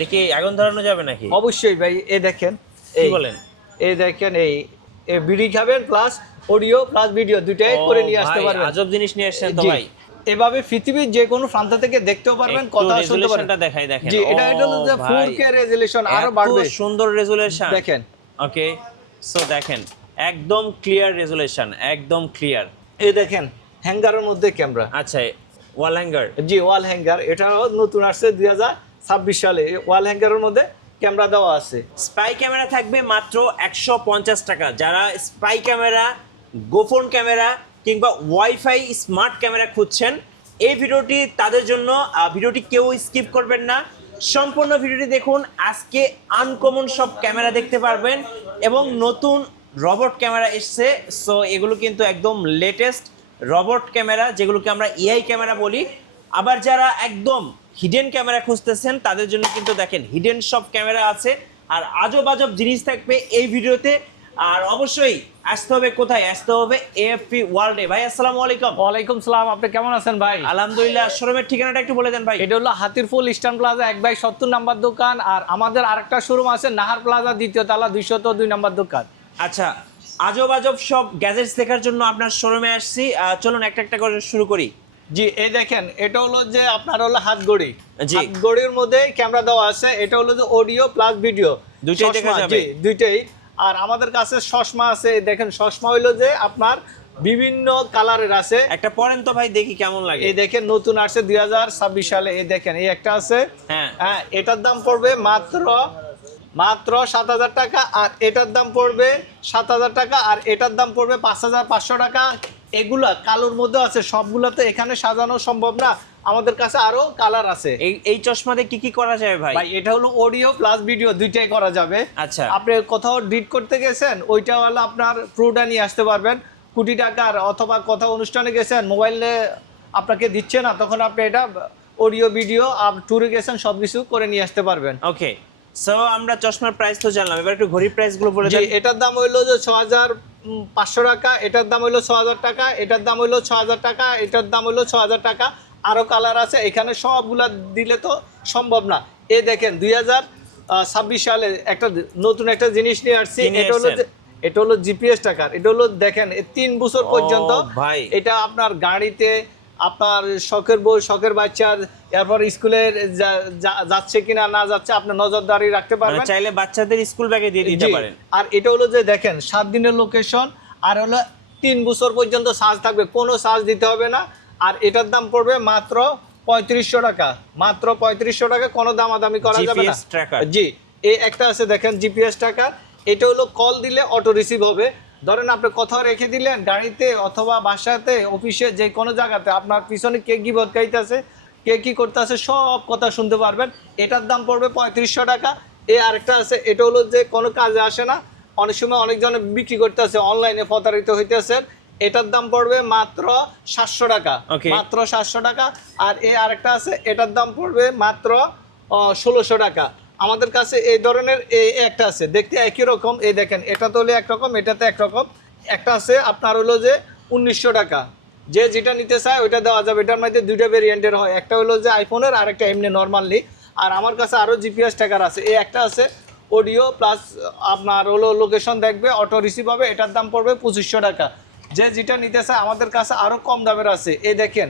দেখি আগুন ধরানো যাবে নাকি? অবশ্যই ভাই। এই দেখেন, কি বলেন? এই দেখেন, এই বিড়ি খাবেন প্লাস অডিও প্লাস ভিডিও দুটাই করে নিয়ে আসতে পারবেন। আজব জিনিস নিয়ে আসছেন তো ভাই। এভাবে পৃথিবীর যে কোনো প্রান্ত থেকে দেখতেও পারবেন, কথা শুনতে পারবেন। রেজোলিউশনটা দেখাই দেখেন। জি, এটা হলো যে 4K রেজোলিউশন, আরো বাড়বে। এত সুন্দর রেজোলিউশন দেখেন। ওকে, সো দেখেন একদম ক্লিয়ার রেজোলিউশন, একদম ক্লিয়ার। এই দেখেন হ্যাঙ্গারের মধ্যে ক্যামেরা। আচ্ছা, ওয়াল হ্যাঙ্গার। জি, ওয়াল হ্যাঙ্গার। এটাও নতুন আসছে 2026 সালে। ওয়াল হ্যাঙ্গারের মধ্যে ক্যামেরা দেওয়া আছে। স্পাই ক্যামেরা থাকবে মাত্র 150 টাকা। যারা স্পাই ক্যামেরা, গোপন ক্যামেরা কিংবা ওয়াইফাই স্মার্ট ক্যামেরা খুঁজছেন, এই ভিডিওটি তাদের জন্য। ভিডিওটি কেউ স্কিপ করবেন না, সম্পূর্ণ ভিডিওটি দেখুন। আজকে আনকমন সব ক্যামেরা দেখতে পারবেন এবং নতুন রবট ক্যামেরা এসছে। সো এগুলো কিন্তু একদম লেটেস্ট রবট ক্যামেরা, যেগুলোকে আমরা এআই ক্যামেরা বলি। আবার যারা একদম হিডেন ক্যামেরা খুঁজতেছেন, তাদের জন্য কিন্তু দেখেন হিডেন সব ক্যামেরা আছে। আর আজব আজব জিনিস থাকবে এই ভিডিওতে। আর অবশ্যই আসতে হবে কোথায়? আসতে হবে এএফপি ওয়ার্ল্ডে। ভাই আসসালামু আলাইকুম। ওয়ালাইকুম সালাম। আপনি কেমন আছেন ভাই? আলহামদুলিল্লাহ। শোরুমের ঠিকানাটা একটু বলে দেন ভাই। এটা হলো হাতিরপুল ইস্টার্ন প্লাজা 1/70 নাম্বার দোকান। আর আমাদের আরেকটা শোরুম আছে নাহার প্লাজা 2য় তলা 202 নাম্বার দোকান। আচ্ছা, আজব আজব সব গ্যাজেটস দেখার জন্য আপনার শোরুমে আসছি। চলুন একটা একটা করে শুরু করি। জি, এই দেখেন, এটা হলো যে আপনার হলো হাতঘড়ি। জি। হাতঘড়ির মধ্যে ক্যামেরা দেওয়া আছে। এটা হলো যে অডিও প্লাস ভিডিও দুইটাই দেখা যাবে। জি, দুইটাই। আর আমাদের কাছে চশমা আছে। দেখেন, চশমা হইলো যে আপনার বিভিন্ন কালারের আছে। একটা পরেন তো ভাই, দেখি কেমন লাগে। এই দেখেন, নতুন আসছে 2026 সালে। এই দেখেন, এই একটা আছে। হ্যাঁ। হ্যাঁ, এটার দাম পড়বে মাত্র 7,000 টাকা। আর এটার দাম পড়বে 7,000 টাকা। আর এটার দাম পড়বে 5,500 টাকা। এগুলা কালোর মধ্যে আছে, সবগুলো তো এখানে সাজানো সম্ভব না। আমাদের কাছে আরো কালার আছে। এই চশমাতে কি কি করা যাবে ভাই? ভাই, এটা হলো অডিও প্লাস ভিডিও দুইটাই করা যাবে। আচ্ছা। আপনি কোথাও ডিট করতে গেছেন, ওইটা হলো আপনার প্রোটা নিয়ে আসতে পারবেন কোটি টাকার। অথবা কোথাও অনুষ্ঠানে গেছেন, মোবাইলে আপনাকে দিচ্ছে না, তখন আপনি এটা অডিও ভিডিও ট্যুরে গেছেন সবকিছু করে নিয়ে আসতে পারবেন। ওকে, সো আমরা চশমার প্রাইস তো জানলাম, এবার একটু ঘড়ির প্রাইসগুলো বলে জি, দেন। এটার দাম হইলো যে 6,500 টাকা। এটার দাম হইলো 6,000 টাকা। এটার দাম হইলো 6,000 টাকা। এটার দাম হইলো 6,000 টাকা। আরো কালার আছে, এখানে সবগুলা দিলে তো সম্ভব না। এই দেখেন, 2026 সালে একটা নতুন একটা জিনিস নিয়ে আসছি। এটা হলো জিপিএস টাকার। এটা হলো দেখেন, 3 বছর পর্যন্ত ভাই, এটা আপনার গাড়িতে, আপনার শখের বউ, শখের বাচ্চার, এরপর স্কুলে যাচ্ছে কিনা না যাচ্ছে আপনি নজরদারি রাখতে পারবেন। মানে চাইলে বাচ্চাদের স্কুল ব্যাগে দিয়ে দিতে পারেন। আর এটা হলো যে দেখেন 7 দিনের লোকেশন। আর হলো 3 বছর পর্যন্ত চার্জ থাকবে, কোনো চার্জ দিতে হবে না। আর এটার দাম পড়বে মাত্র 3500 টাকা। মাত্র 3500 টাকা, কোনো দামাদামি করা যাবে না। জি, এই একটা আছে দেখেন জিপিএস টাকার। এটা হলো কল দিলে অটো রিসিভ হবে। ধরেন আপনি কোথাও রেখে দিলেন, গাড়িতে অথবা বাসাতে, অফিসে, যে কোনো জায়গাতে আপনার পিছনে কে কি বদকাইতেছে, কে কি করতেছে, সব কথা শুনতে পারবেন। এটার দাম পড়বে 3500 টাকা। এই আরেকটা আছে, এটা হলো যে কোনো কাজে আসে না, অনেক সময় অনেকজনে বিক্রি করতেছে, অনলাইনে প্রতারিত হইতেছেন। এটার দাম পড়বে মাত্র 700 টাকা। মাত্র 700 টাকা। আর এই আরেকটা আছে, এটার দাম পড়বে মাত্র 1600 টাকা। আমাদের কাছে এই ধরনের একটা আছে, দেখতে একই রকম। এই দেখেন, এটা তো হলো একরকম, এটাতে একরকম। একটা আছে আপনার হলো যে 1900 টাকা। যে যেটা নিতে চায় ওইটা দেওয়া যাবে। এটার মধ্যে দুইটা ভেরিয়েন্টের হয়, একটা হলো যে আইফোনের, আর একটা এমনি নর্মালি। আর আমার কাছে আরও জিপিএস টাকার আছে। এই একটা আছে অডিও প্লাস আপনার হলো লোকেশন দেখবে, অটো রিসিভ হবে। এটার দাম পড়বে 2500 টাকা। যে যেটা নিতে চায় আমাদের কাছে আরও কম দামের আছে। এই দেখেন,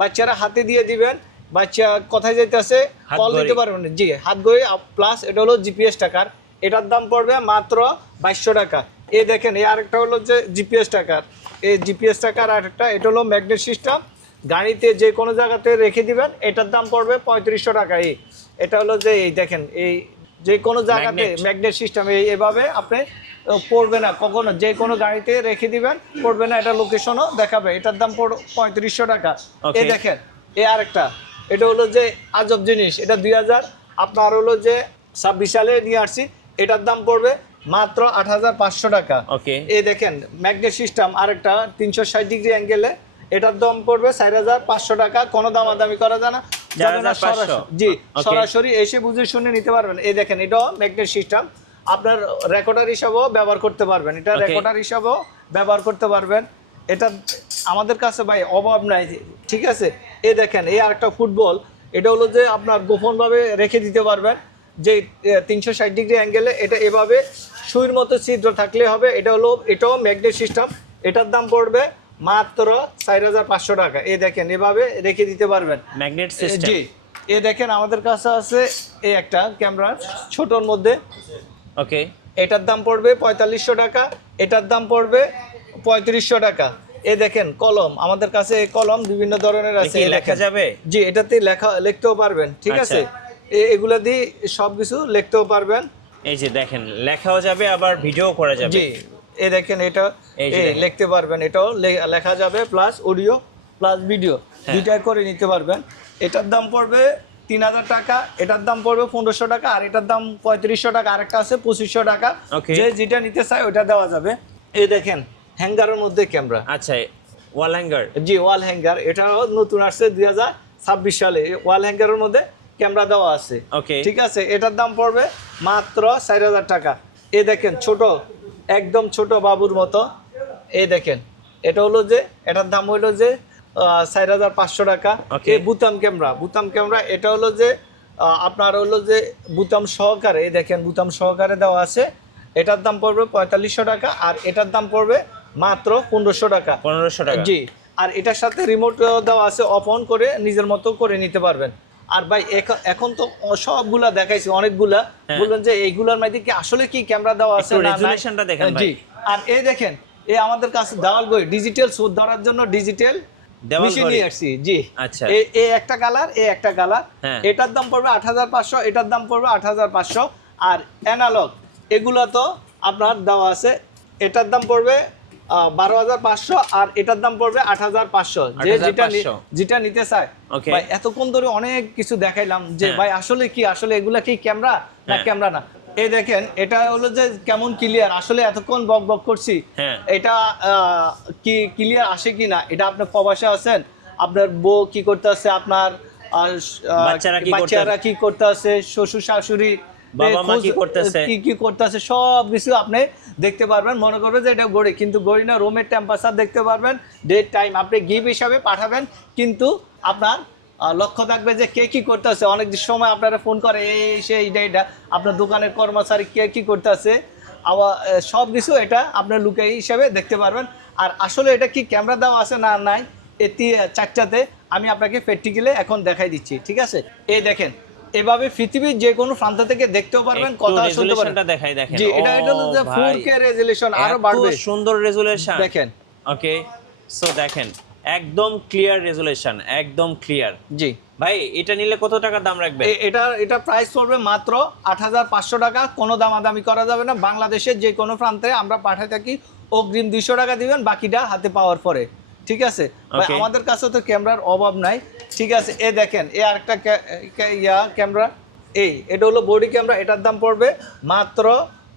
বাচ্চারা হাতে দিয়ে দিবেন, বাচ্চা কোথায় যাইতেছে কল দিতে পারবেন। জি, হাতঘড়ি প্লাস এটা হলো জিপিএস টাকার। এটার দাম পড়বে মাত্র 2200 টাকা। এই দেখেন, এই আরেকটা হলো যে জিপিএস টাকার। এই জিপিএস টাকার আরেকটা, এটা হলো ম্যাগনেট সিস্টেম, গাড়িতে যে কোনো জায়গাতে রেখে দিবেন। এটার দাম পড়বে 3500 টাকা। এটা হলো যে এই দেখেন, এই যে কোনো জায়গাতে ম্যাগনেট সিস্টেম, এইভাবে আপনি পড়বে না কখনো, যে কোনো গাড়িতে রেখে দিবেন, পড়বে না। এটা লোকেশনও দেখাবে। এটার দাম পড়বে 3500 টাকা। এই দেখেন, এই আরেকটা, এটা হলো যে আজব জিনিস। এটা আপনার হলো যে 26 সালে নিয়ে আসছি। এটার দাম পড়বে মাত্র 8,500 টাকা। এই দেখেন, ম্যাগনেট সিস্টেম আরেকটা 360 ডিগ্রি অ্যাঙ্গেলে। এটার দাম পড়বে 4,500 টাকা। কোনো দামাদামি করা যায় না। জি, সরাসরি এসে বুঝে শুনে নিতে পারবেন। এই দেখেন, এটাও ম্যাগনেট সিস্টেম, আপনার রেকর্ডার হিসাবেও ব্যবহার করতে পারবেন। এটা রেকর্ডার হিসাবেও ব্যবহার করতে পারবেন। এটা আমাদের কাছে ভাই অভাব নাই, ঠিক আছে। এই দেখেন, এই আরেকটা ফুটবল। এটা হলো যে আপনার গোপনভাবে রেখে দিতে পারবেন। যে 360 ডিগ্রি অ্যাঙ্গেলে এটা এভাবে সুইর মতো ছিদ্র থাকলে হবে। এটাও ম্যাগনেট সিস্টেম। এটার দাম পড়বে মাত্র 4500 টাকা। এই দেখেন এভাবে রেখে দিতে পারবেন ম্যাগনেট সিস্টেম। জি, এই দেখেন আমাদের কাছে আছে এই একটা ক্যামেরা ছোটর মধ্যে। ওকে, এটার দাম পড়বে 4500 টাকা, এটার দাম পড়বে 3500 টাকা। এই দেখেন কলম, আমাদের কাছে এই কলম বিভিন্ন ধরনের আছে। কি লেখা যাবে? জি, এটাতে লিখতেও পারবেন, ঠিক আছে। এগুলা দিয়ে সবকিছু লিখতেও পারবেন। এই যে দেখেন লেখাও যাবে আবার ভিডিও করা যাবে। জি, এই দেখেন এটা লিখতে পারবেন, এটাও লেখা যাবে, প্লাস অডিও প্লাস ভিডিও দুইটাই করে নিতে পারবেন। এটার দাম পড়বে 3000 টাকা, এটার দাম পড়বে 1500 টাকা, আর এটার দাম 3500 টাকা। আরেকটা আছে 2500 টাকা। যে যেটা নিতে চায় ওটা দেওয়া যাবে। এই দেখেন হ্যাঙ্গারের মধ্যে ক্যামেরা। আচ্ছা, ওয়াল হ্যাঙ্গার। জি, ওয়াল হ্যাঙ্গার। এটাও নতুন আসছে 2026 সালে। ওয়াল হ্যাঙ্গারের মধ্যে ক্যামেরা দেওয়া আছে। ওকে, ঠিক আছে, এটার দাম পড়বে মাত্র 4000 টাকা। এই দেখেন ছোট, একদম ছোট বাবুর মতো। এই দেখেন এটা হলো যে এটার দাম হলো যে 4500 টাকা। এই বুতাম ক্যামেরা এটা হলো যে আপনার হলো যে বুতাম সহকারে, এই দেখেন বুতাম সহকারে দেওয়া আছে। এটার দাম পড়বে 4500 টাকা, আর এটার দাম পড়বে মাত্র 1500 টাকা। 1500 টাকা। জি, আর এটার সাথে রিমোট দেওয়া আছে, অফ অন করে নিজের মতো করে নিতে পারবেন। আর ভাই এখন তো সবগুলা দেখাইছি, অনেকগুলা। বলবেন যে এইগুলার মধ্যে কি আসলে কি ক্যামেরা দেওয়া আছে না? রেজুলেশনটা দেখেন ভাই। জি, আর এই দেখেন এই আমাদের কাছে দেওয়াল ঘড়ি, ডিজিটাল সুদ ধরার জন্য ডিজিটাল মেশিন নিয়ে আসছি। জি, আচ্ছা, এই একটা কালার, এই একটা কালার। এটার দাম পড়বে 8500, এটার দাম পড়বে 8500। আর অ্যানালগ এগুলো তো আপনার দেওয়া আছে। এটার দাম পড়বে 12500, আর এটার দাম পড়বে 8500। যে যেটা নিতে চায়। ভাই এতক্ষণ ধরে অনেক কিছু দেখাইলাম যে ভাই আসলে কি, আসলে এগুলা কি ক্যামেরা না ক্যামেরা না। এই দেখেন এটা হলো যে কেমন ক্লিয়ার, আসলে এতক্ষণ বক বক করছি, এটা কি ক্লিয়ার আসে কি না, এটা আপনার প্রবাসে আছেন, আপনার বউ কি করতে আছে, আপনার বাচ্চারা কি করতে আছে, শ্বশুর শাশুড়ি কি করতেছে, সব কিছু আপনি দেখতে পারবেন। মনে করবেন যে এটা ঘড়ি, কিন্তু ঘড়ি না, রুমের টেম্পারেচার দেখতে পারবেন, ডেট টাইম আপনি গিফট হিসাবে পাঠাবেন, কিন্তু আপনার লক্ষ্য থাকবে যে কে কি করতেছে। অনেক সময় আপনারা ফোন করে এইটা আপনার দোকানের কর্মচারী কে কি করতেছে, আবার সব কিছু এটা আপনার লুকাই হিসাবে দেখতে পারবেন। আর আসলে এটা কি ক্যামেরা দেওয়া আছে না নাই, চারটাতে আমি আপনাকে প্র্যাকটিক্যালি এখন দেখাই দিচ্ছি, ঠিক আছে। এই দেখেন এভাবে পৃথিবীর যে কোনো প্রান্ত থেকে দেখতেও পারবেন, কথা শুনতে পারবেন। জি, এটা হলো যে 4K রেজোলিউশন, আরো বাড়বে, সুন্দর রেজোলিউশন দেখেন। ওকে, সো দেখেন একদম ক্লিয়ার রেজোলিউশন, একদম ক্লিয়ার। জি ভাই, এটা নিলে কত টাকা দাম রাখবে? এটা প্রাইস পড়বে মাত্র 8500 টাকা। কোনো দামাদামি করা যাবে না। বাংলাদেশের যে কোনো প্রান্তে আমরা পাঠাই থাকি, অগ্রিম 200 টাকা দিবেন, বাকিটা হাতে পাওয়ার পরে, ঠিক আছে। আমাদের কাছে তো ক্যামেরার অভাব নাই, ঠিক আছে। এ দেখেন এ আরেকটা ক্যামেরা, এটা হলো বডি ক্যামেরা। এটার দাম পড়বে মাত্র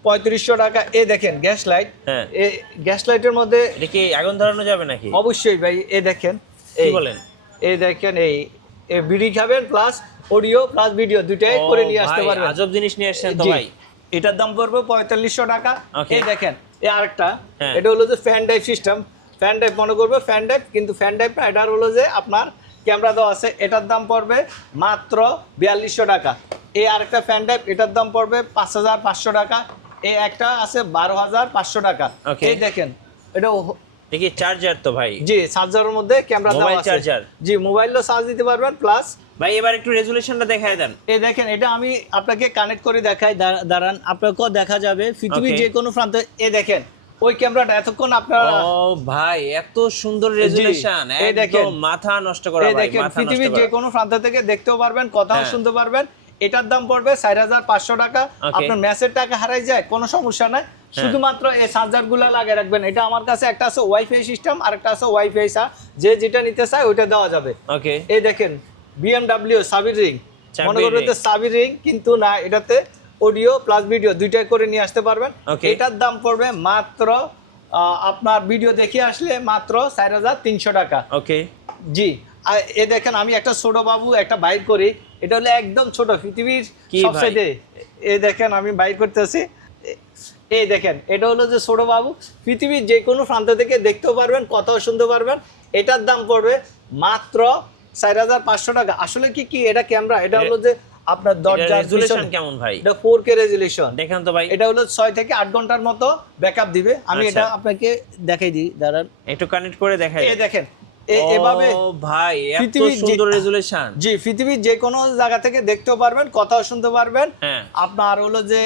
3500 টাকা। এই দেখেন গ্যাস লাইট, এই গ্যাস লাইটের মধ্যে এটা কি আগুন ধরানো যাবে নাকি? অবশ্যই ভাই। এই দেখেন, কি বলেন, এই দেখেন এই বিড়ি খাবেন প্লাস অডিও প্লাস ভিডিও দুটাই করে নিয়ে আসতে পারবেন। আজব জিনিস নিয়ে আসছেন তো ভাই। এটার দাম পড়বে 4500 টাকা। এই দেখেন এই আরেকটা, এটা হলো যে fan drive system. Fan drive মনে করবে ফ্যান ড্রাইভ, কিন্তু ফ্যান ড্রাইভ না, এটার হলো যে আপনার ক্যামেরা দেওয়া আছে। এটার দাম পড়বে মাত্র 4200 টাকা। এই আরেকটা ফ্যান ড্রাইভ, এটার দাম পড়বে 5500 টাকা। এই একটা আছে 12500 টাকা। এই দেখেন এটা দেখি চার্জার তো ভাই। জি, চার্জারের মধ্যে ক্যামেরা দেওয়া আছে। চার্জার, জি, মোবাইলও চার্জ দিতে পারবেন প্লাস। ভাই এবার একটু রেজোলিউশনটা দেখায় দেন। এই দেখেন এটা আমি আপনাকে কানেক্ট করে দেখাই, দাঁড়ান, আপনাকেও দেখা যাবে পৃথিবীর যে কোনো প্রান্তে। এই দেখেন ওই ক্যামেরাটা এতক্ষণ আপনার, ও ভাই এত সুন্দর রেজোলিউশন, একদম মাথা নষ্ট করা ভাই। দেখেন পৃথিবীর যে কোনো প্রান্ত থেকে দেখতেও পারবেন, কথাও শুনতে পারবেন। এটার দাম পড়বে 4500 টাকা। আপনার ম্যাচের টাকা হারাই যায় কোনো সমস্যা নাই, শুধুমাত্র এই চার্জার গুলা লাগিয়ে রাখবেন। এটা আমার কাছে একটা আছে ওয়াইফাই সিস্টেম, আর একটা আছে ওয়াইফাই সা, যে যেটা নিতে চায় ওইটা দেওয়া যাবে। ওকে, এই দেখেন BMW সাবির রিং, মনে করবেন তো সাবির রিং, কিন্তু না, এটাতে অডিও প্লাস ভিডিও দুইটাই করে নিয়ে আসতে পারবেন। এটার দাম পড়বে মাত্র আপনার ভিডিও দেখে আসলে মাত্র 4300 টাকা। ওকে, জি। আর এ দেখেন আমি একটা ছোট বাবু একটা বাইর করি, এটা হলো একদম ছোট, পৃথিবীর সবচেয়ে। এই দেখেন আমি বাইর করতেছি, এই দেখেন এটা হলো যে ছোট বাবু, পৃথিবীর যে কোনো প্রান্ত থেকে দেখতেও পারবেন, কথাও শুনতে পারবেন। এটার দাম পড়বে মাত্র 4500 টাকা। আসলে কি এটা ক্যামেরা, এটা হলো যে আপনার দরজার রেজুলেশন কেমন ভাই? এটা 4K রেজুলেশন। দেখেন তো ভাই, এটা হলো 6 থেকে 8 ঘন্টার মতো ব্যাকআপ দিবে। আমি আচ্ছা। এটা আপনাকে দেখাই দিই, দাঁড়ান। একটু কানেক্ট করে দেখাই। এই দেখেন এভাবে ও ভাই, এত পৃথিবীর সুন্দর রেজুলেশন। জি, পৃথিবীর যে কোনো জায়গা থেকে দেখতেও পারবেন, কথাও শুনতে পারবেন। হ্যাঁ। আপনার হলো যে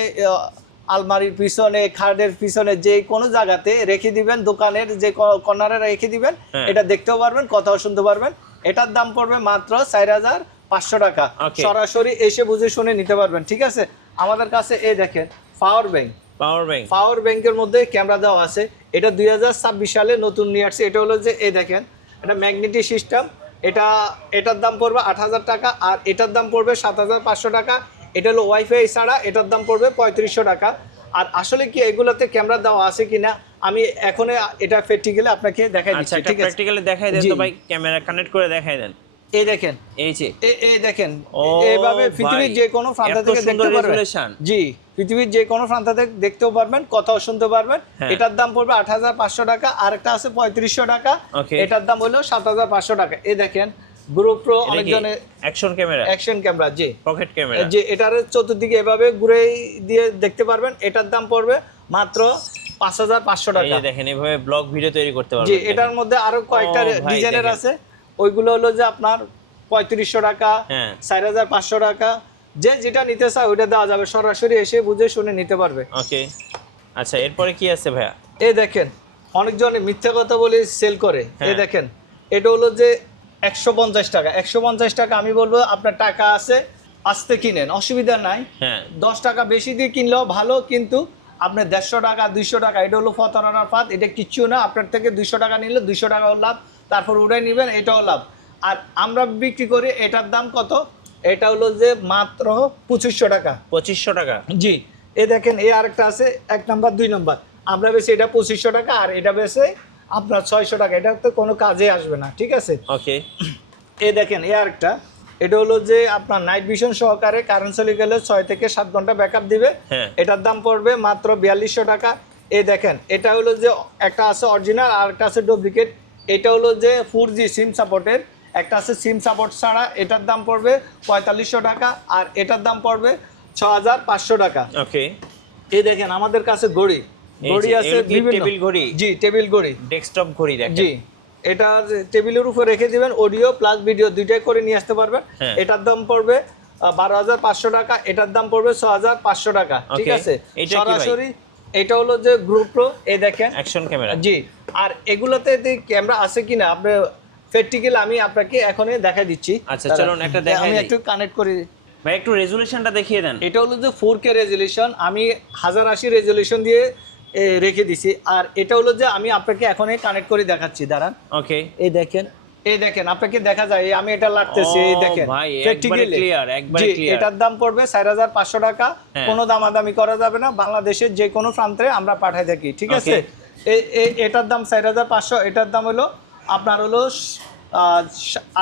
আলমারির পিছনে, খাটের পিছনে যে কোনো জায়গাতে রেখে দিবেন, দোকানের যে কর্নারে রেখে দিবেন, হ্যাঁ। এটা দেখতেও পারবেন, কথাও শুনতে পারবেন। এটার দাম পড়বে মাত্র 4500 টাকা। Okay. সরাসরি এসে বুঝে শুনে নিতে পারবেন, ঠিক আছে? আমাদের কাছে এই দেখেন পাওয়ার ব্যাংক। পাওয়ার ব্যাংকের মধ্যে ক্যামেরা দেওয়া আছে। এটা 2026 সালে নতুন নিয়ে আসছে। এটা হলো যে এই দেখেন, এটা ম্যাগনেটিক সিস্টেম। এটার দাম পড়বে 8000 টাকা, আর এটার দাম পড়বে 7500 টাকা। এটা হলো ওয়াইফাই ছাড়া, এটার দাম পড়বে 3500 টাকা। আর আসলে কি এগুলোতে ক্যামেরা দেওয়া আছে কিনা আমি এখন এটা প্র্যাকটিক্যালি আপনাকে দেখাই দিচ্ছি, ঠিক আছে? প্র্যাকটিক্যালি দেখাই দেন তো ভাই, ক্যামেরা কানেক্ট করে দেখাই দেন। এই দেখেন, এই যে এই দেখেন, ও এইভাবে পৃথিবীর ভাই, যে কোনো প্রান্ত এত থেকে সুন্দর দেখতে পারবেন। resolution। জি, পৃথিবীর যে কোনো প্রান্ত থেকে দেখতেও পারবেন, কথাও শুনতে পারবেন। হ্যাঁ। এটার দাম পড়বে 8500 টাকা, আর একটা আছে 3500 টাকা। Okay। এটার দাম হলো 7500 টাকা। এই দেখেন GoPro অনেকজনের অ্যাকশন ক্যামেরা, অ্যাকশন ক্যামেরা। জি, পকেট ক্যামেরা। যে এটার চতুর্দিকে এভাবে ঘুরে দিয়ে দেখতে পারবেন। এটার দাম পড়বে মাত্র 5500 এই টাকা। যে দেখেন, এইভাবে ব্লগ ভিডিও তৈরি করতে পারবেন। জি, এটার মধ্যে আরো কয়েকটা ও ভাই, ডিজাইনের দেখেন। আছে। ওইগুলো হলো যে আপনার 3500 টাকা, হ্যাঁ। 4500 টাকা। যে যেটা নিতে চায় ওইটা দেওয়া যাবে, সরাসরি এসে বুঝে শুনে নিতে পারবে। ওকে, আচ্ছা, এরপরে কি আছে ভাইয়া? এই দেখেন, অনেকজনে মিথ্যা কথা বলে সেল করে। হ্যাঁ। এই দেখেন, এটা হলো যে 150 টাকা। 150 টাকা আমি বলবো আপনার টাকা আছে, আসতে কিনেন, অসুবিধা নাই। হ্যাঁ। 10 টাকা বেশি দিয়ে কিনলেও ভালো, কিন্তু আপনার 150 টাকা 200 টাকা এটা হলো প্রতারণার ফাঁদ। এটা কিচ্ছু না। আপনার থেকে 200 টাকা নিলে 200 টাকাও লাভ, তারপর ওটাই নেবেন, এটাও লাভ। আর আমরা বিক্রি করি, এটার দাম কত? এটা হলো যে মাত্র 2500 টাকা। 2500 টাকা। জি, এই দেখেন, এই আরেকটা আছে 1 নাম্বার 2 নাম্বার। আমরা বেশি এটা 2500 টাকা, আর এটা বেশি আপনার 600 টাকা। এটা তো কোনো কাজে আসবে না, ঠিক আছে? ওকে, এই দেখেন, এই আরেকটা, এটা হলো যে আপনার নাইট ভিশন সহকারে কারেন্ট চলে গেলে 6 থেকে 7 ঘন্টা ব্যাকআপ দিবে। হ্যাঁ। এটার দাম পড়বে মাত্র 4200 টাকা। এই দেখেন, এটা হলো যে একটা আছে অরিজিনাল, আর একটা আছে ডুপ্লিকেট। এটা হলো যে 4G সিম সাপোর্টের, একটা আছে সিম সাপোর্ট ছাড়া। এটার দাম পড়বে 4500 টাকা, আর এটার দাম পড়বে 6500 টাকা। ওকে, এই দেখেন, আমাদের কাছে ঘড়ি আছে বিভিন্ন। টেবিল ঘড়ি? জি, টেবিল ঘড়ি, ডেস্কটপ ঘড়ি দেখেন। জি। এটা টেবিলের উপর রেখে দিবেন, অডিও প্লাস ভিডিও দুইটাই করে নিয়ে আসতে পারবেন। হ্যাঁ। এটার দাম পড়বে 12500 টাকা, এটার দাম পড়বে 6500 টাকা, ঠিক Okay। আছে? এটা কি ভাই? সরাসরি এটা হলো যে GoPro। এই দেখেন, অ্যাকশন ক্যামেরা। জি। আর এগুলোতে ক্যামেরা আছে কিনা আপনি প্র্যাকটিক্যাল আমি আপনাকে এখনই দেখাই দিচ্ছি। আচ্ছা, চলুন একটা দেখাই আমি দিই। একটু কানেক্ট করি। ভাই, একটু রেজুলেশনটা দেখিয়ে দেন। এটা হলো যে 4K রেজুলেশন, আমি 1080 রেজুলেশন দিয়ে রেখে দিছি। আর এটা হলো যে আমি আপনাকে এখনই কানেক্ট করে দেখাচ্ছি, দাঁড়ান। ওকে, এই দেখেন, এই দেখেন, আপনাকে দেখা যায়, আমি এটা লাগতেছি। এই ও দেখেন ভাই, একবারে practically। ক্লিয়ার, একবারে জি, ক্লিয়ার। এটার দাম পড়বে 4500 টাকা। হ্যাঁ। কোনো দামাদামি করা যাবে না, বাংলাদেশের যে কোনো প্রান্তে আমরা পাঠাই থাকি, ঠিক আছে? এটার দাম 4500, এটার দাম হলো আপনার হলো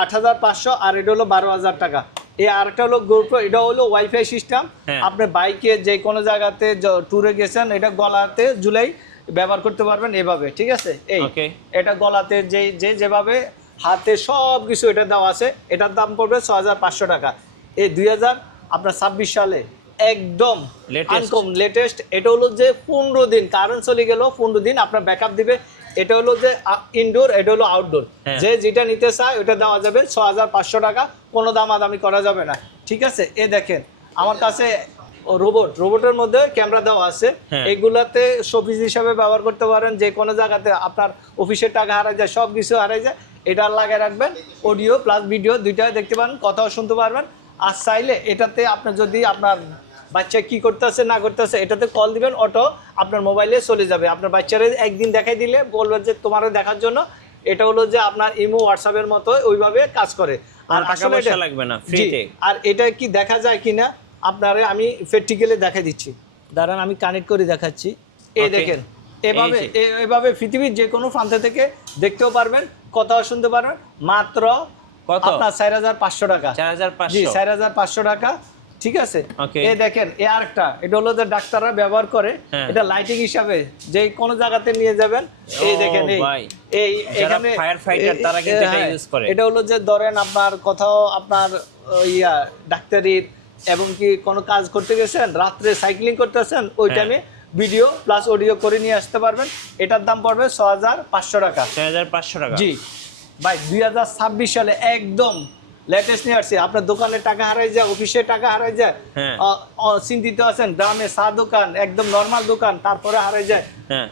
8500, আর এটা হলো 12000 টাকা। এই আরেকটা হলো GoPro, এটা হলো ওয়াইফাই সিস্টেম। হ্যাঁ। আপনি বাইকে যে কোনো জায়গাতে ট্যুরে গেছেন, এটা গলাতে ঝুলাই ব্যবহার করতে পারবেন এভাবে, ঠিক আছে? এই Okay। এটা গলাতে যেভাবে হাতে সব কিছু এটা দেওয়া আছে। এটার দাম পড়বে 6500 টাকা। এই 2026 সালে একদম Latest। আনকম লেটেস্ট। এটা হলো যে 15 দিন কারেন্ট চলে গেল, 15 দিন আপনার ব্যাকআপ দিবে। এটা হলো যে ইনডোর, এটা হলো আউটডোর। হ্যাঁ। যে যেটা নিতে চায় ওটা দেওয়া যাবে 6500 টাকা, কোনো দামাদামি করা যাবে না, ঠিক আছে? এ দেখেন, আমার কাছে রোবটের মধ্যে ক্যামেরা দেওয়া আছে। হ্যাঁ। এগুলাতে শোপিস হিসাবে ব্যবহার করতে পারেন। যে কোনো জায়গাতে আপনার অফিসের টাকা হারায় যায়, সব কিছু হারায় যায়, এটা লাগিয়ে রাখবেন। অডিও প্লাস ভিডিও দুইটাই দেখতে পারেন, কথাও শুনতে পারবেন। আর চাইলে এটাতে আপনি যদি আপনার বাচ্চা কি করতেছে না করতেছে, এটাতে কল দিবেন, অটো আপনার মোবাইলে চলে যাবে। আপনার বাচ্চারা একদিন দেখাই দিলে বলবেন যে তোমারও দেখার জন্য। এটা হলো যে আপনার ইমো হোয়াটসঅ্যাপের মতো ওইভাবে কাজ করে। আর টাকা আসলে পয়সা এটা লাগবে না, জি, ফ্রিতে। আর এটা কি দেখা যায় কিনা আপনারে আমি প্র্যাকটিক্যালি দেখাই দিচ্ছি, দাঁড়ান আমি কানেক্ট করে দেখাচ্ছি। এই Okay। দেখেন, এভাবে এই যে। এভাবে পৃথিবীর যে কোনো প্রান্ত থেকে দেখতেও পারবেন, কথাও শুনতে পারবেন। মাত্র কত? আপনার 4500 টাকা। 4500। জি, 4500 টাকা, ঠিক আছে? Okay। এই দেখেন, এই আরেকটা, এটা হলো যে ডাক্তাররা ব্যবহার করে। হ্যাঁ। এটা লাইটিং হিসাবে যে কোনো জায়গাতে নিয়ে যাবেন। এই ও দেখেন, ভাই, এই যারা এখানে firefighter তারা কিন্তু এটা হ্যাঁ, use করে। এটা হলো যে ধরেন আপনার কোথাও আপনার ডাক্তারির এবং কি কোনো কাজ করতে গেছেন, রাত্রে সাইক্লিং করতেছেন, ওই টাইমে ভিডিও প্লাস অডিও করে নিয়ে আসতে পারবেন। এটার দাম পড়বে 6500 টাকা। 6500 টাকা। জি ভাই, 2026 সালে একদম লেটেস্ট নিয়ে আসছি। আপনার দোকানে টাকা হারাই যায়, অফিসে টাকা হারাই যায়, চিন্তিত আছেন, গ্রামে চা দোকান একদম নর্মাল দোকান, তারপরে হারাই যায়,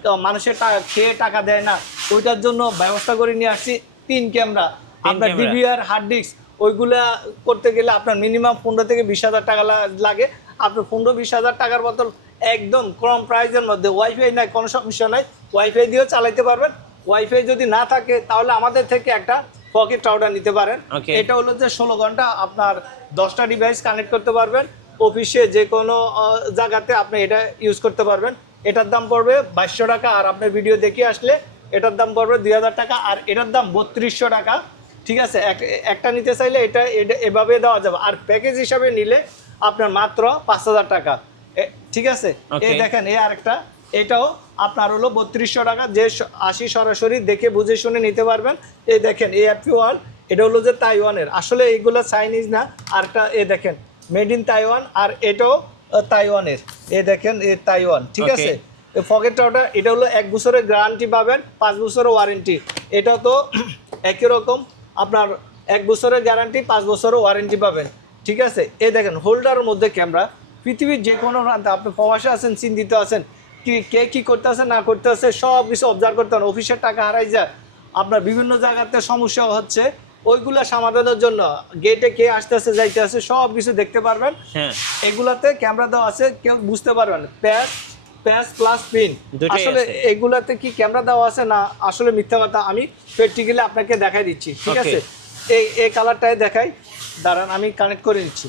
তো মানুষের খেয়ে টাকা দেয় না, ওইটার জন্য ব্যবস্থা করে নিয়ে আসছি 3 ক্যামেরা। আপনার ডিভিআর হার্ড ডিস্ক ওইগুলা করতে গেলে আপনার মিনিমাম 15 থেকে 20,000 টাকা লাগে। আপনার 15-20,000 টাকার বদল একদম কম প্রাইসের মধ্যে, ওয়াইফাই নাই, কোনো সমস্যা নাই, ওয়াইফাই দিয়েও চালাইতে পারবেন। ওয়াইফাই যদি না থাকে তাহলে আমাদের থেকে একটা পকেট রাউটার নিতে পারেন। এটা হলো যে 16 ঘন্টা আপনার 10টা ডিভাইস কানেক্ট করতে পারবেন, অফিসে যে কোনো জায়গাতে আপনি এটা ইউজ করতে পারবেন। এটার দাম পড়বে 2200 টাকা। আর আপনার ভিডিও দেখে আসলে এটার দাম পড়বে 2000 টাকা। আর এটার দাম 3200 টাকা। ঠিক আছে, একটা নিতে চাইলে এটা এভাবে দেওয়া যাবে। আর প্যাকেজ হিসাবে নিলে আপনার মাত্র 5000 টাকা। ঠিক আছে, এই দেখেন এই আরেকটা, এটাও আপনার হলো 3200 টাকা। যে আসি সরাসরি দেখে বুঝে শুনে নিতে পারবেন। এই দেখেন এই FP1, এটা হলো যে তাইওয়ানের, আসলে এইগুলো চাইনিজ না। আরটা এই দেখেন মেড ইন তাইওয়ান, আর এটাও তাইওয়ানের। এই দেখেন এই তাইওয়ান। ঠিক আছে, এই পকেট রাউটার, এটা হলো 1 বছরের গ্যারান্টি পাবেন, 5 বছরের ওয়ারেন্টি। এটা তো একই রকম, আপনার 1 বছরের গ্যারান্টি, 5 বছরের ওয়ারেন্টি পাবেন। ঠিক আছে, এই দেখেন হোল্ডারের মধ্যে ক্যামেরা। পৃথিবীর যে কোনো প্রান্তে আপনি প্রবাসে আছেন, চিন্তিত আছেন, কে কি করতেছে না করতেছে সব কিছু অবজার্ভ করতে হবে। অফিসের টাকা হারাই যায়, আপনার বিভিন্ন জায়গাতে সমস্যা হচ্ছে, ওইগুলা সমাধানের জন্য গেটে কে আসতেছে যাইতে আছে সব কিছু দেখতে পারবেন। এগুলাতে ক্যামেরা দেওয়া আছে, কেউ বুঝতে পারবেন প্যাচ প্লাস পিন। আসলে এগুলাতে কি ক্যামেরা দেওয়া আছে না আসলে মিথ্যা কথা, আমি প্র্যাকটিক্যালি আপনাকে দেখাই দিচ্ছি। ঠিক আছে, এই কালারটাই দেখাই, দাঁড়ান আমি কানেক্ট করে নিচ্ছি।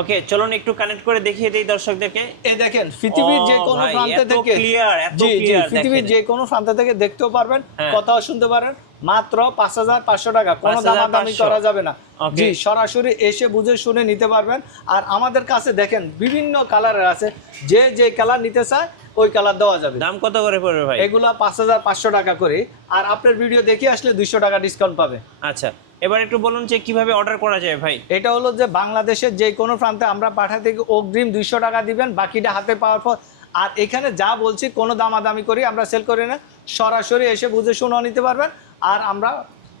ওকে, চলুন একটু কানেক্ট করে দেখিয়ে দেই দর্শকদেরকে। এই দেখেন পৃথিবীর যে কোনো প্রান্ত থেকে, পৃথিবীর যে কোনো প্রান্ত থেকে দেখতেও পারবেন, কথাও শুনতে পারেন। মাত্র 5500 টাকা, কোনো দামাদামি করা যাবে না। জি, সরাসরি এসে বুঝে শুনে নিতে পারবেন। আর আমাদের কাছে দেখেন বিভিন্ন কালারের আছে, যে কালার নিতে চায় ওই কালার দেওয়া যাবে। দাম কত করে পড়বে ভাই? এগুলা 5500 টাকা করে। আর আপনার ভিডিও দেখে আসলে 200 টাকা ডিসকাউন্ট পাবে। আচ্ছা, এবার একটু বলুন যে কিভাবে অর্ডার করা যায় ভাই? এটা হলো যে বাংলাদেশের যে কোনো প্রান্তে আমরা পাঠাতে অগ্রিম 200 টাকা দিবেন, বাকিটা হাতে পাওয়ার পর। আর এখানে যা বলছি কোনো দামাদামি করি আমরা সেল করি না, সরাসরি এসে বুঝে শুনেও নিতে পারবেন। আর আমরা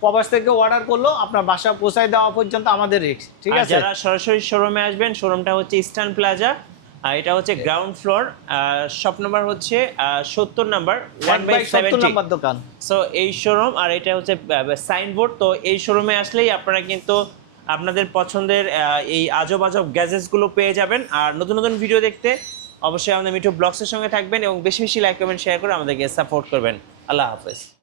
প্রবাস থেকে অর্ডার করলেও আপনার বাসা পৌঁছায় দেওয়া পর্যন্ত আমাদের রিস্ক। ঠিক আছে, যারা সরাসরি শোরুমে আসবেন, শোরুমটা হচ্ছে ইস্টার্ন প্লাজা, আর এটা হচ্ছে গ্রাউন্ড ফ্লোর, শপ নাম্বার হচ্ছে 70 নাম্বার, 1/70 নাম্বার দোকান। সো এই শোরুম, আর এটা হচ্ছে সাইনবোর্ড। তো এই শোরুমে আসলেই আপনারা কিন্তু আপনাদের পছন্দের এই আজব গ্যাজেটসগুলো পেয়ে যাবেন। আর নতুন নতুন ভিডিও দেখতে অবশ্যই আমাদের মিঠু ব্লগসের সঙ্গে থাকবেন এবং বেশি বেশি লাইক কমেন্ট শেয়ার করে আমাদেরকে সাপোর্ট করবেন। আল্লাহ হাফেজ।